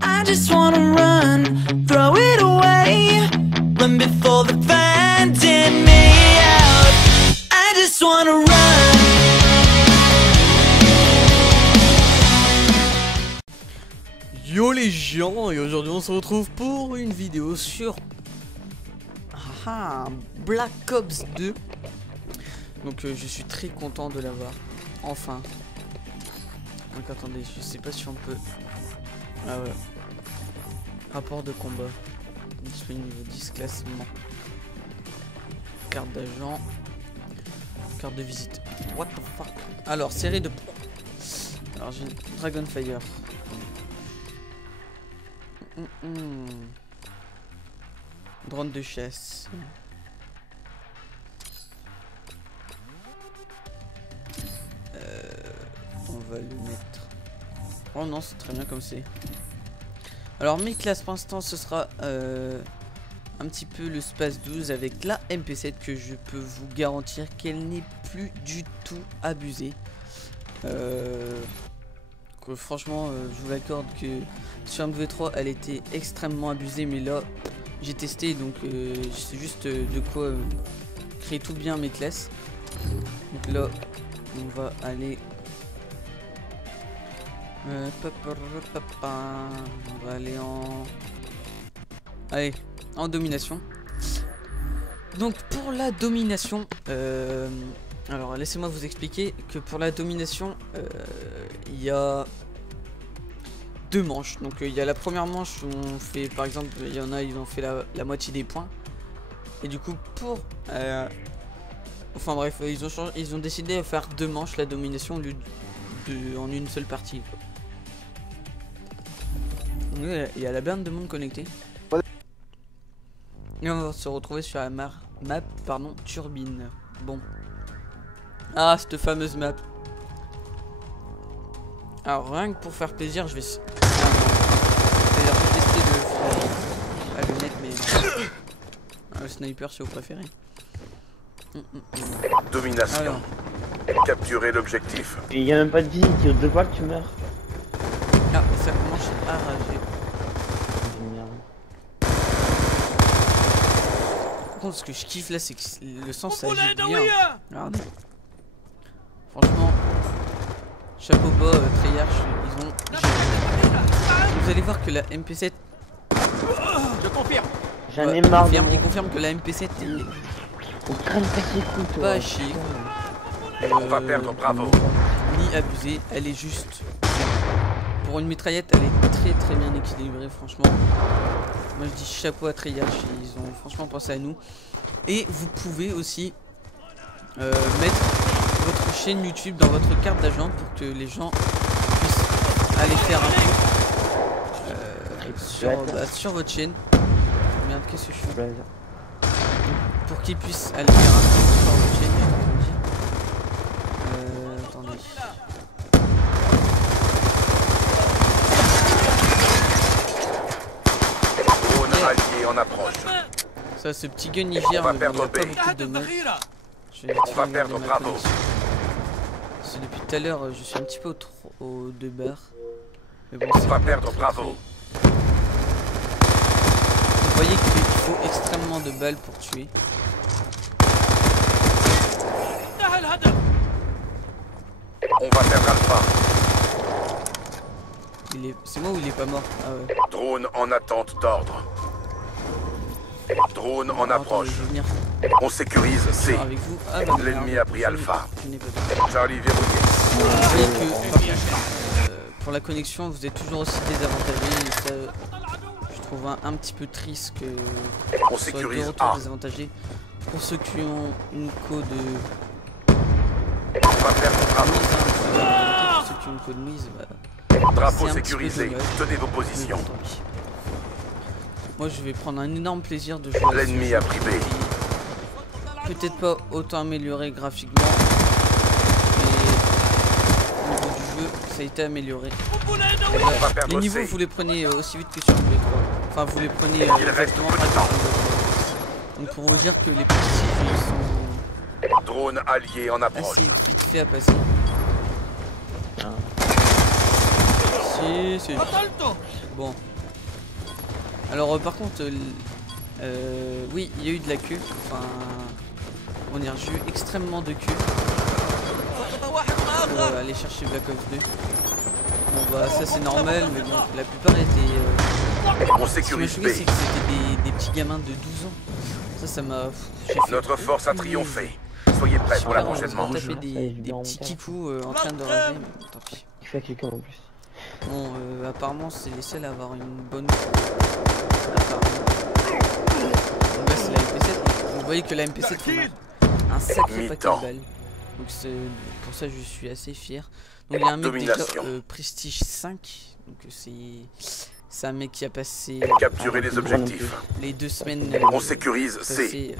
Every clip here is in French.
I just wanna run, throw it away, run before the finding me out. I just wanna run. Yo les gens, et aujourd'hui on se retrouve pour une vidéo sur Black Ops 2. Donc je suis très content de l'avoir, enfin. Donc attendez, je sais pas si on peut... Ah ouais. Rapport de combat. Disponible niveau 10, classement. Carte d'agent. Carte de visite. What the fuck. Alors, série de... Alors j'ai Dragonfire. Drone de chasse. On va le mettre. Oh non, c'est très bien comme c'est. Alors mes classes pour l'instant ce sera un petit peu le Space 12 avec la MP7 que je peux vous garantir qu'elle n'est plus du tout abusée. Que franchement je vous l'accorde que sur MV3 elle était extrêmement abusée, mais là j'ai testé, donc c'est juste de quoi créer tout bien mes classes. Donc là on va aller on va aller en domination. Donc pour la domination alors laissez-moi vous expliquer que pour la domination il y a deux manches. Donc il y a la première manche où on fait, par exemple, il y en a, ils ont fait la moitié des points. Et du coup pour enfin bref, ils ont décidé de faire deux manches la domination au lieu de en une seule partie, quoi. Il y a la bande de monde connecté. Et on va se retrouver sur la map Turbine. Bon. Ah, cette fameuse map. Alors rien que pour faire plaisir, je vais tester la lunette, mais le sniper si vous préférez. Domination. Alors. Capturer l'objectif. Il y a même pas de vie, il tire deux fois que tu meurs. Ah, ça commence à rager. Par contre, ce que je kiffe là, c'est que le sang ça agit bien. Regardez. Franchement, chapeau bas, Treyarch, ils ont... Vous allez voir que la MP7... Je confirme. J'en ai marre. Il confirme que la MP7 est On crame pas ses coups, toi. pas à chier. On va perdre Bravo. Ni abusée, elle est juste. Pour une mitraillette, elle est très bien équilibrée, franchement. Moi je dis chapeau à Treyarch, ils ont franchement pensé à nous. Et vous pouvez aussi mettre votre chaîne YouTube dans votre carte d'agent pour que les gens puissent aller faire un tour sur votre chaîne. Merde, qu'est-ce que je fais? Pour qu'ils puissent aller faire un tour sur votre chaîne. Attendez. Drone allié en approche. Ça, ce petit gun il gère, mais il n'y a pas beaucoup de mal. On va perdre Bravo. C'est depuis tout à l'heure, je suis un petit peu au de barre. Mais bon, On va perdre Bravo. Vous voyez qu'il faut extrêmement de balles pour tuer. On va perdre Alpha. C'est moi ou il est pas mort? Ah ouais. Drone en attente d'ordre. Drone en approche. Je vais venir On sécurise C. avec vous. Ah bah, L'ennemi a pris Alpha. Je n'ai pas peur. Charlie verrouillé. Vous voyez que par contre, pour la connexion vous êtes toujours aussi désavantagé, et ça je trouve un petit peu triste que On soit de sécurise retour A. désavantagé. Pour ceux qui ont une code On va perdre Bravo. mise, pour ceux qui ont une code mise, bah, Drapeau c'est un petit peu sécurisé. dommage. Tenez vos mais positions. bon, tant pis. Moi je vais prendre un énorme plaisir de jouer à ce L'ennemi jeu. a pris B. Peut-être pas autant amélioré graphiquement, mais au niveau du jeu ça a été amélioré. On va Les perdre niveaux C. vous les prenez aussi vite que sur le B3. Enfin vous les prenez reste exactement peu de pareil que temps. sur le B3. Donc pour vous dire que les petits ils sont Drone allié en approche. assez vite fait à passer. Si Si, si. Bon. Alors par contre, oui, il y a eu de la queue. Enfin, on dirait j'ai eu extrêmement de queue. Pour aller chercher Black Ops 2. Bon bah ça c'est normal, mais bon, la plupart étaient... On Ce qui m'a sécurise choqué, c'est B. que c'était des petits gamins de 12 ans. Ça m'a... j'ai fait- Notre force a triomphé. Soyez prêts pour Super, l'approchement. on s'est tapé des petits kikous en train de rager, mais bon, tant pis. Il fait quelqu'un en plus. Bon, apparemment c'est les seuls à avoir une bonne... Apparemment. Donc là c'est la MP7, vous voyez que la MP7 fait mal. Un sacré paquet de Mi-temps. balles. Donc c'est pour ça que je suis assez fier. Donc il y a un mec déjà Prestige 5. Donc c'est un mec qui a passé Capturez les objectifs. les 2 semaines On sécurise C. passées,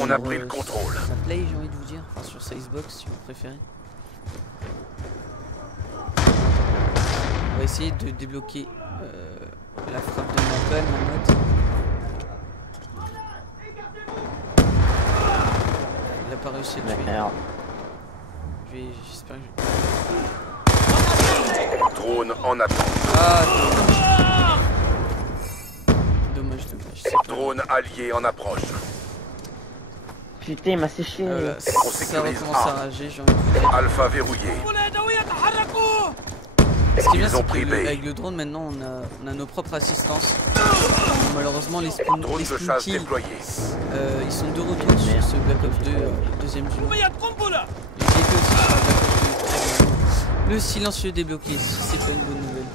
On a sur, pris le contrôle. sa Play, j'ai envie de vous dire, enfin sur sa Xbox si vous préférez. On va essayer de débloquer la frappe de ma balle, ma note. Il a pas réussi à le tuer. Merde. J'espère que Drone en attente. Ah, dommage. C'est pas... Drone allié en approche. Putain, il m'a séché. Ça sécurise recommence A. à rager, j'ai envie de vous dire. Alpha verrouillé. Ce qui est bien, Ils ont c'est que pris B. avec le drone, maintenant, on a nos propres assistances. Malheureusement, les spawn Drone de chasse kills, déployé. ils sont de retour sur ce Black Ops 2, deuxième du nom. Ils étaient aussi sur Black Ops 2. Le silencieux débloqué, si c'est pas une bonne nouvelle.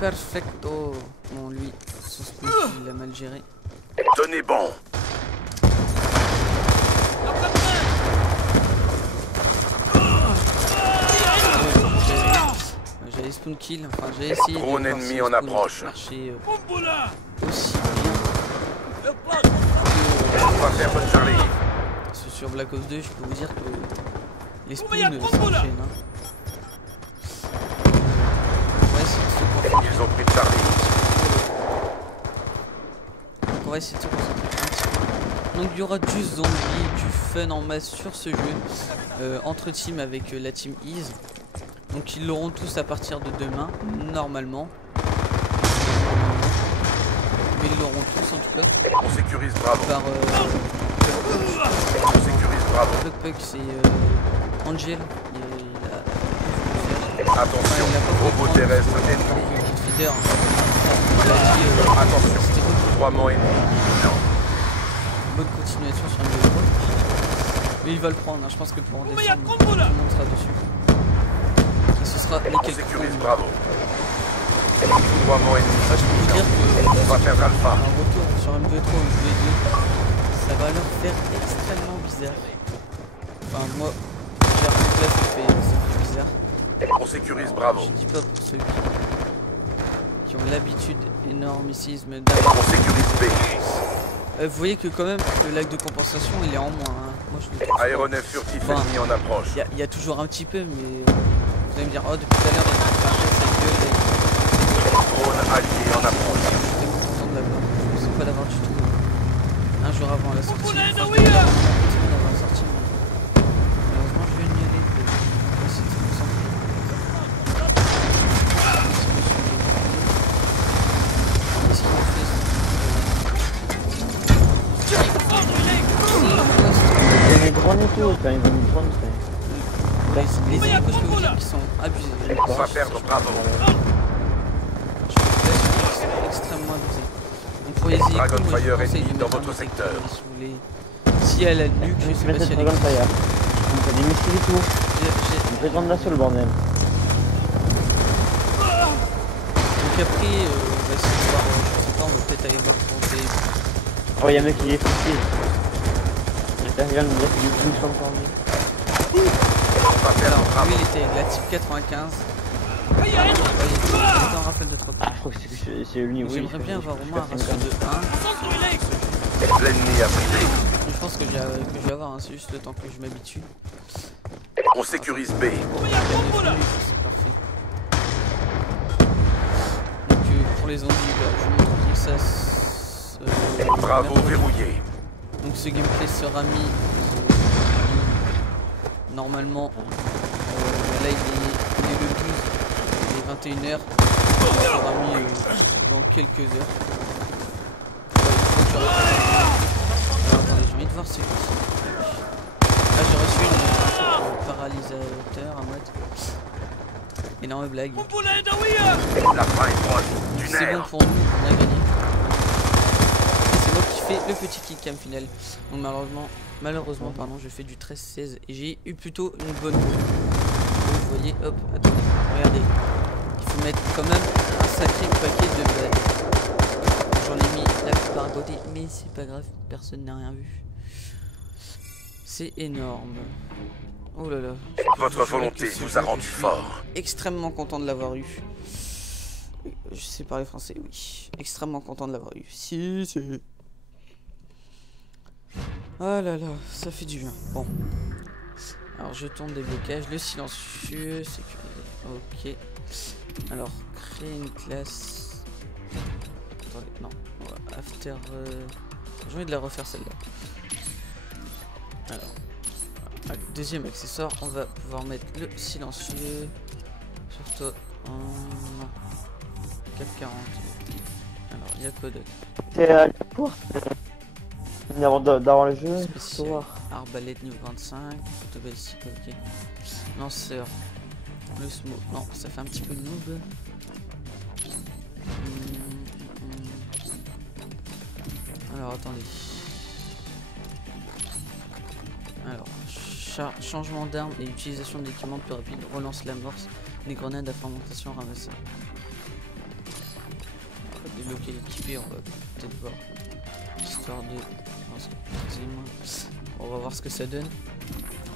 Perfecto. Bon, lui, son spawn kill, il l'a mal géré. Tenez bon. J'avais spawn kill, enfin j'ai essayé de Drone voir ennemi si le en spawn approche. marchait aussi bien On va faire votre Charlie. que sur Black Ops 2. Je peux vous dire que les spawns s'enchaînent. On va essayer de se concentrer. Ils ont pris Charlie. Donc on va essayer de se concentrer un petit peu. Donc il y aura du zombie, du fun en masse sur ce jeu, entre team avec la team Ease. Donc ils l'auront tous à partir de demain, normalement. Mais ils l'auront tous en tout cas. On sécurise Bravo. Par On sécurise Bravo. Puck, c'est Angel. Attention, robot terrestre ennemi. Feeder. Il a dit, Attention, c'était bonne, déploiement ennemi. bonne continuation sur le jeu. Mais il va le prendre, hein. Je pense que pour descendre, tout le monde sera dessus. Et ce sera On nickel. sécurise Bravo. Déploiement ennemi. Enfin, je peux vous dire que On va faire Alpha. un retour sur MV3 ou MV2, ça va leur faire extrêmement bizarre. Enfin, moi, j'ai un là, ça fait bizarre. On sécurise Alors, Bravo. je dis pas pour ceux qui ont l'habitude énormissime On sécurise B. vous voyez que quand même le lac de compensation il est en moins. Hein. Moi je le trouve. Aéronef furtif Enfin, ennemi en approche. Il y a toujours un petit peu, mais vous allez me dire, oh depuis tout à l'heure, il a fait sa gueule. Drone allié en approche. J'étais content de l'avoir. Je ne pensais pas l'avoir du tout. Un jour avant la sortie. Enfin, je pensais d'avoir la sortie. Malheureusement, je vais y aller. Je vais essayer de se concentrer. Qu'est-ce qu'ils ont fait Il y a des drones et tout, quand ils ont des drones, les hélicos, je peux vous dire qu'ils sont abusés. On va perdre Bravo. Je suis extrêmement abusé. Donc pour les hélicos, moi, je vous Dragonfire conseille ennemi de dans mettre votre un secteur. si vous voulez. Si elle a le nuque, je sais pas si elle Dragon existe. Fire. On fait des missiles et tout. J'ai- On fait grande d'assaut le bordel. Donc après, on va essayer de voir, je sais pas, on va peut-être aller voir pour des... Oh, y'a un mec qui est foutu. J'arrive à me dire qu'il est plus encore lui. On va perdre Alors, Bravo. lui il était avec la type 95. Il était en rafale de 3 Ah, je crois que c'est le niveau. J'aimerais bien avoir au moins un ratio de 1. L'ennemi a pris B. Je pense que je vais avoir, hein, c'est juste le temps que je m'habitue. On sécurise B. C'est parfait. Donc pour les zombies, bah, je vais montrer ça. Bravo mercredi. verrouillé. Donc ce gameplay sera mis normalement. Là il est 21h. Ça sera mis dans quelques heures. Alors, attendez, je vais vite voir c'est qui. Ah, j'ai reçu une paralysateur à moitié. Énorme blague. La fin est proche. C'est Tunnel. bon pour nous, on a gagné. Et c'est moi qui fais le petit kick cam final. Donc malheureusement pardon, je fais du 13-16 et j'ai eu plutôt une bonne roue. Vous voyez, hop, attendez, regardez. Il faut mettre quand même un sacré paquet de balles. J'en ai mis la plupart à côté, mais c'est pas grave, personne n'a rien vu. C'est énorme. Oh là là. Votre volonté vous a rendu fort. Extrêmement content de l'avoir eu. Je sais parler français, oui. Extrêmement content de l'avoir eu. Si, si. Oh là là, ça fait du bien. Bon. Alors, je tourne des blocages. Le silencieux, sécurisé. Ok. Alors, créer une classe. Attendez, non. After. J'ai envie de la refaire celle-là. Alors. Allez, deuxième accessoire, on va pouvoir mettre le silencieux. Sur toi. Non. Cap 40. Alors, il y a quoi d'autre? C'est pour d'avoir le jeu. Spécial. Arbalète niveau 25. Autobalistique, ok. Lanceur. Le smoke. Non, ça fait un petit peu noob. Alors, attendez. Alors, changement d'arme et utilisation d'équipements plus rapide. Relance l'amorce. Les grenades à fermentation ramassées. On va débloquer l'équipé, on va peut-être voir. Histoire de... On va voir ce que ça donne.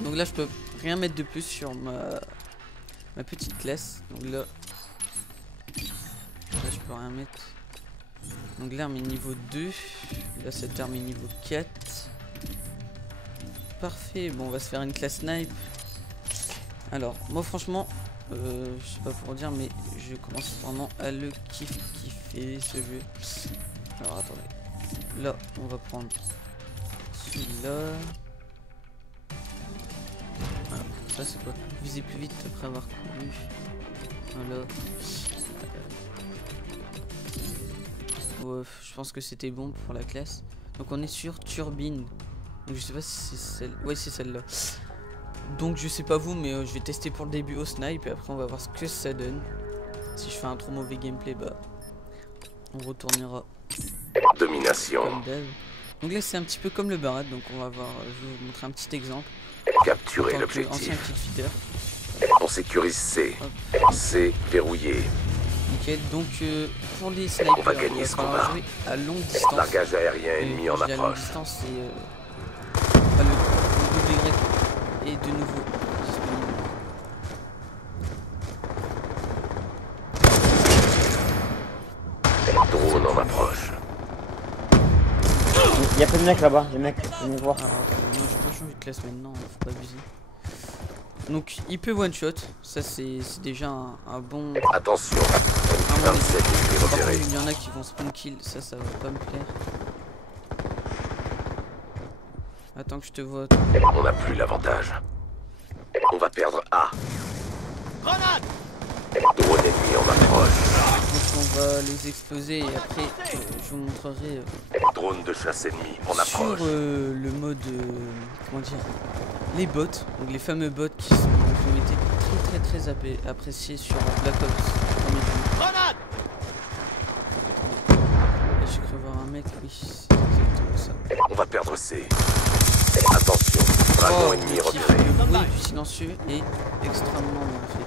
Donc là, je peux rien mettre de plus sur ma petite classe. Donc là, je peux rien mettre. Donc l'arme est niveau 2. Là, cette arme est niveau 4. Parfait. Bon, on va se faire une classe snipe. Alors, moi, franchement, je sais pas pour dire, mais je commence vraiment à le kiffer ce jeu. Alors, attendez. Là, on va prendre celui-là. Alors, ça, c'est quoi? Viser plus vite après avoir couru. Voilà. Ouais, je pense que c'était bon pour la classe. Donc on est sur turbine. Donc je sais pas si c'est celle. Ouais, c'est celle-là. Donc je sais pas vous, mais je vais tester pour le début au snipe et après on va voir ce que ça donne. Si je fais un trop mauvais gameplay, bah on retournera. Domination. Comme d'hab. Donc là c'est un petit peu comme le barrade. Donc on va voir. Je vais vous montrer un petit exemple. Capturer Ancien l'objectif. kill feeder. On sécurise C. Hop. C verrouillé. Nickel. Donc pour les snipers, On va gagner il va ce falloir combat. jouer à longue distance. Largage aérien ennemi en Quand je dis à longue approche. distance, c'est le Y est de nouveau disponible. Drone en approche. Il y a pas de mecs là-bas, les mecs, venez voir. Alors attendez, non, j'ai pas changé de classe maintenant, faut pas abuser. Donc il peut one shot, ça c'est déjà un bon. Attention. Un bon 27 ennemis Par contre, repérés. il y en a qui vont spawn kill, ça va pas me plaire. Attends que je te vois. On n'a plus l'avantage. On va perdre A. Drone ennemi en approche. Donc on va les exploser et après je vous montrerai Drone de chasse ennemi en sur approche. le mode comment dire, les bots, donc les fameux bots qui ont été très appréciés sur Black Ops. Et j'ai cru voir un mec, oui, c'est exactement ça. On va perdre C. Attention. Dragon ennemi le kiff, repéré. le bruit du silencieux est extrêmement bien fait.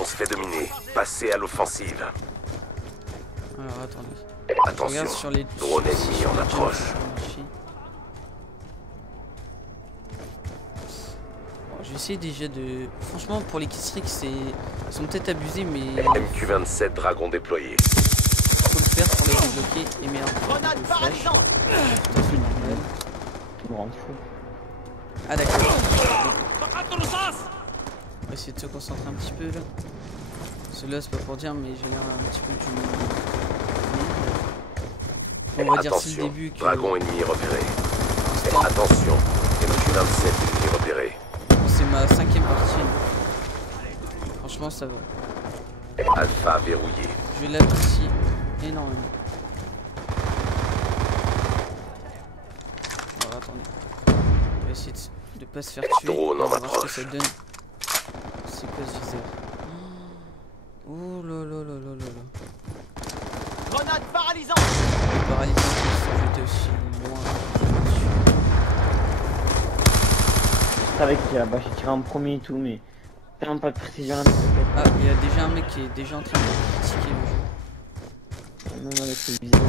On se fait dominer. Passez à l'offensive. Alors attendez. Attention. Regarde sur les Drone ennemi en approche. Bon, je vais essayer déjà de. Franchement, pour les killstreaks, ils sont peut-être abusés, mais MQ-27 Dragon déployé. faut le faire pour les débloquer. Et merde, le flash. Putain, c'est normal. Je me rends fou. Ah d'accord. On va essayer de se concentrer un petit peu là. Celui-là c'est pas pour dire, mais j'ai l'air un petit peu du. On va dire c'est le Attention. début que Dragon ennemi repéré. l'instant, Attention. MQ-27 ennemi repéré. c'est ma 5ème partie. Franchement, ça va. Alpha verrouillé. Je l'apprécie énormément. Alors attendez. On va essayer de pas se faire tuer. Drone On en va voir ce que approche. ça donne. C'est quoi ce viseur? Oh là là là là là là. Grenade paralysante. Les paralysants qui sont jetés aussi loin. Je savais qu'il tirait là-bas, j'ai tiré en premier et tout, mais tellement pas de précision là. Ah, il y a déjà un mec qui est déjà en train de critiquer le jeu. Même avec ce viseur là.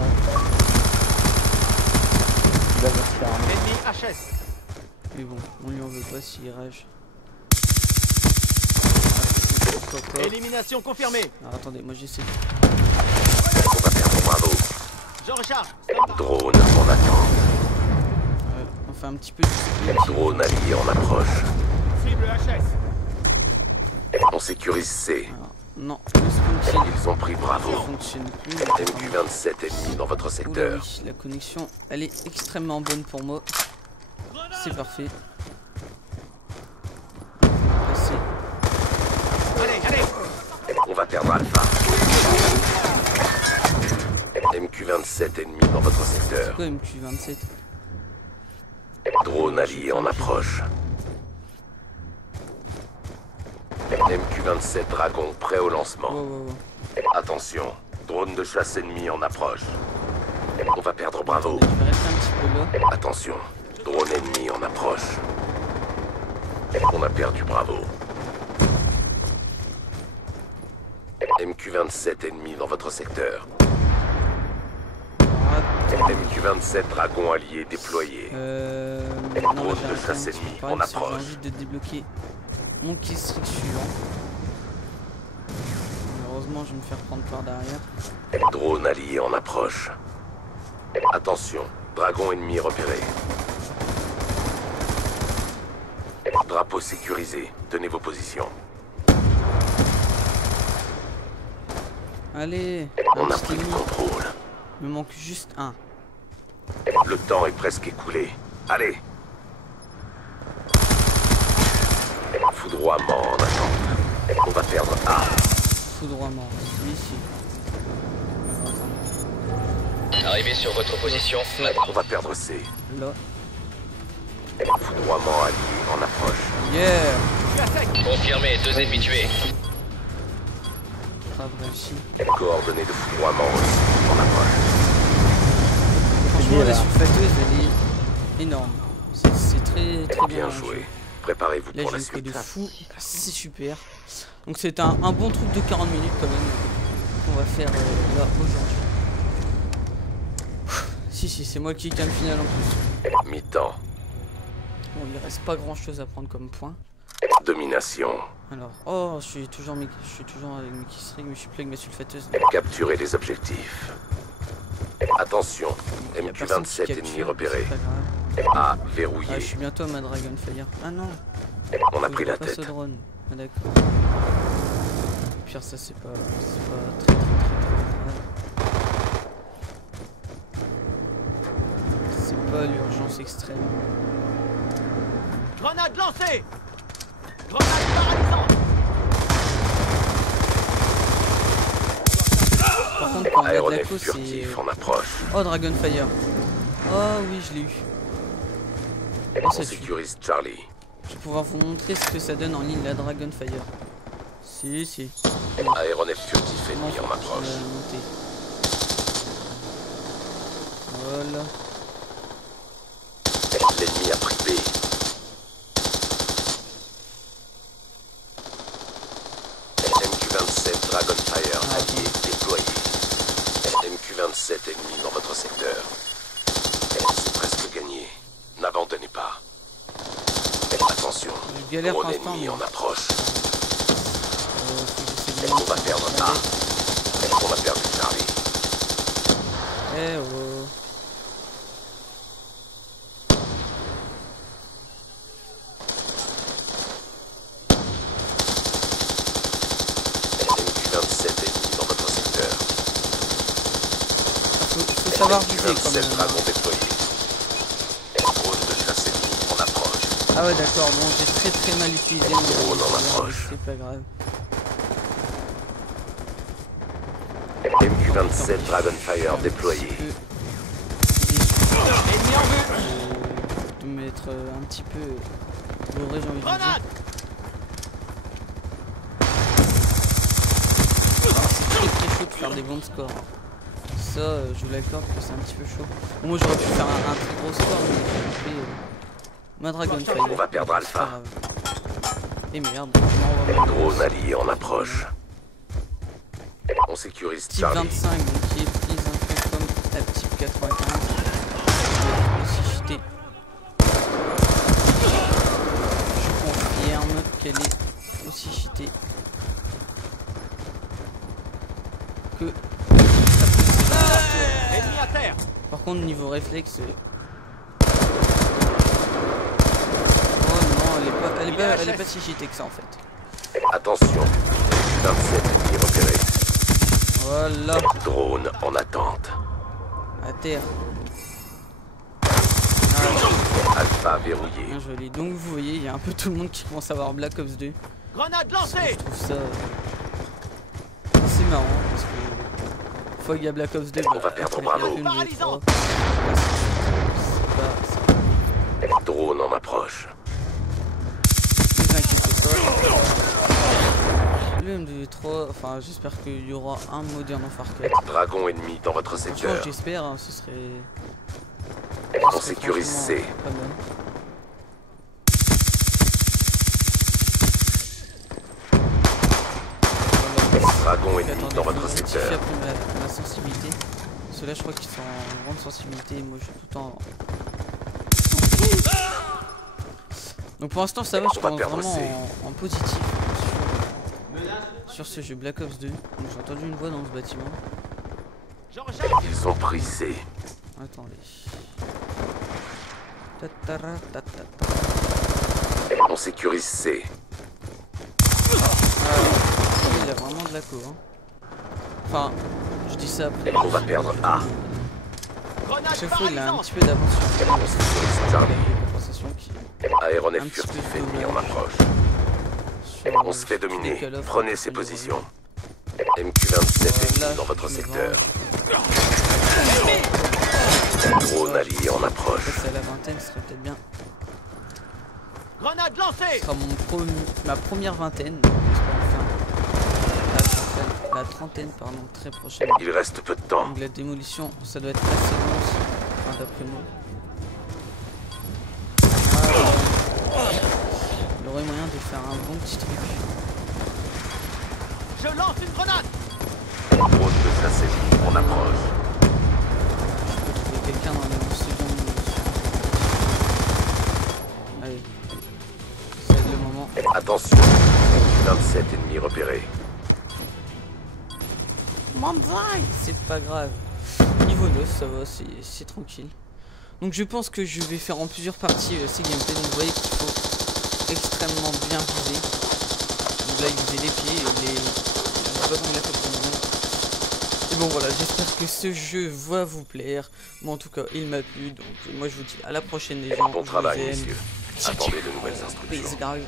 Il va se faire. Ennemi HS. Mais bon, on lui en veut pas s'il rage. Élimination confirmée. Alors attendez, moi j'essaie. On va perdre Bravo. Je recharge. Drone en attente. On fait un petit peu de discipline. Drone allié en approche. Cible HS. On sécurise C. Alors, non, le spawn kill Ils ont pris Bravo. ne fonctionne plus. MQ-27 ennemis dans votre Oula secteur. oui, la connexion elle est extrêmement bonne pour moi. C'est parfait. Passer. Allez, allez. On va perdre Alpha. MQ-27 ennemis dans votre secteur. Quoi MQ-27? Drone allié en approche. MQ-27 Dragon prêt au lancement. Wow. Attention, drone de chasse ennemi en approche. On va perdre Bravo. Je vais rester un petit peu là. Attention, drone ennemi en approche. On a perdu Bravo. MQ-27 ennemi dans votre secteur. MQ-27 Dragon allié déployé. Non, Drone j'ai de arrêté chasse un petit ennemie peu en parce que approche. J'ai envie de débloquer mon killstreak suivant. Malheureusement, je vais me faire prendre par derrière. Drone allié en approche. Attention, dragon ennemi repéré. Drapeau sécurisé, tenez vos positions. Allez, On un a petit pris le ennemi. contrôle. Il me manque juste un. Le temps est presque écoulé. Allez. Foudroiement en attente. On va perdre A. Foudroiement. Ici. Arrivez sur votre position. On va perdre C. Là. Foudroiement allié en approche. Yeah. Confirmé, 2 ennemis tués. Frappe réussie. Coordonnées de foudroiement aussi en approche. Franchement, bien, la là. sulfateuse, elle est énorme. C'est très très bien. Bien joué. Préparez-vous Là, pour j'ai la une clé de suite. fou. C'est super. Donc, c'est un bon truc de 40 minutes quand même. Qu'on va faire là aujourd'hui. Si, c'est moi qui gagne le final en plus. Mi-temps. Bon, il reste pas grand chose à prendre comme point. Domination. Alors, oh, je suis toujours avec Mickey String, mais je suis plus avec ma sulfateuse. Capturez les objectifs. Attention, Il y a personne qui MQ-27 capture, ennemis repéré. c'est pas grave. A Ah, je verrouillé. suis bientôt à ma Dragonfire. Ah non, On a faut pris que je la repasse tête. au drone. Ah d'accord. Pire, ça c'est pas très grave. C'est pas l'urgence extrême. Grenade lancée. Grenade paralysante. Par contre, quand on a de la Aéronef cause, c'est... furtif en approche. Oh, Dragonfire. Oh oui, je l'ai eu. Oh, On ça tue. sécurise Charlie. Je vais pouvoir vous montrer ce que ça donne en ligne la Dragonfire. Si. Aéronef furtif Comment ennemi en on approche. va monter. Voilà. L'ennemi a pris B. MQ-27 Dragonfire Ah, allié déployé. MQ-27 ennemi dans votre secteur. C'est presque gagné. N'abandonnez pas. Attention, Je galère pour drone l'instant, ennemi mais... en approche. faut que j'essaie de On va perdre A. On a perdu Charlie. Eh oh. MQ-27 ennemi dans votre secteur. Faut savoir viser quand MQ-27 même. Dragon déployé. Drone de chasse ennemi en approche. Ah ouais d'accord, bon j'ai très mal utilisé mon Drone en drone, approche. c'est pas grave. MQ-27 Dragonfire déployé. De mettre un petit peu doré, j'ai envie de dire. C'est très chaud de faire des bons scores. Ça, je vous l'accorde que c'est un petit peu chaud. Bon, moi j'aurais pu faire un très gros score, mais j'ai fait ma Dragonfire. On va perdre Alpha. Et merde. Drone allié en approche. On sécurise Type Charlie. 25, donc qui est prise un peu comme la type 95. Aussi cheaté. Je confirme qu'elle est aussi cheatée que la précédente. Par contre, niveau réflexe. Oh non, elle est pas si cheatée que ça en fait. Attention, MQ-27 ennemi repéré. Voilà, Drone en attente. à terre. Alpha verrouillé. Bien joli. Donc vous voyez, il y a un peu tout le monde qui commence à avoir Black Ops 2. Grenade lancée. Je trouve ça assez marrant parce que une fois qu'il y a Black Ops 2, On va perdre Bravo. Drone en approche. Ne vous inquiétez pas. Le MW3, enfin j'espère qu'il y aura un moderne en Far Cry. Dragon ennemi dans votre Franchement secteur. j'espère, hein, ce serait On sécurise C. pas mal. Dragon ennemi Attendez, dans faut votre rectifier secteur. après ma sensibilité. Ceux-là je crois qu'ils sont en grande sensibilité et moi je suis tout le temps Donc pour l'instant ça va, je On va commence perdre vraiment C. en positif sur ce jeu Black Ops 2. Donc j'ai entendu une voix dans ce bâtiment. Ils ont pris C. Attendez. Tatara, tatata. On sécurise C. Il a vraiment de la co. Hein. Enfin, je dis ça après. On va perdre A. Chaque fois il a un petit peu d'avance sur On sécurise Charlie. les compensations qui Aéronef Un petit furtif peu ennemi en approche. sur, On se fait sur dominer. Call of, Prenez ces positions. MQ-27 ennemi dans votre secteur. Drone allié en approche. C'est à la vingtaine, ce serait peut-être bien. Grenade Ce lancée. sera ma première vingtaine. La trentaine, pardon, très prochainement. Il reste peu de temps. Donc la démolition, ça doit être assez bon aussi, enfin, d'après moi. Il y aurait moyen de faire un bon petit truc. Je lance une grenade. Drone de Sassélie en approche. Je peux trouver quelqu'un dans les 11 secondes. Allez. C'est le moment. Attention, MQ-27 ennemi repéré. C'est pas grave. Niveau 9, ça va, c'est tranquille. Donc je pense que je vais faire en plusieurs parties ces gameplays. Donc vous voyez qu'il faut extrêmement bien viser. Donc là il visait les pieds et les... Je sais pas comment il a fait pour le moment. Et bon voilà, j'espère que ce jeu va vous plaire. Moi en tout cas il m'a plu. Donc moi je vous dis à la prochaine les gens. Bon Je travail, vous aime. messieurs. Attendez de nouvelles instructions. Peace guys.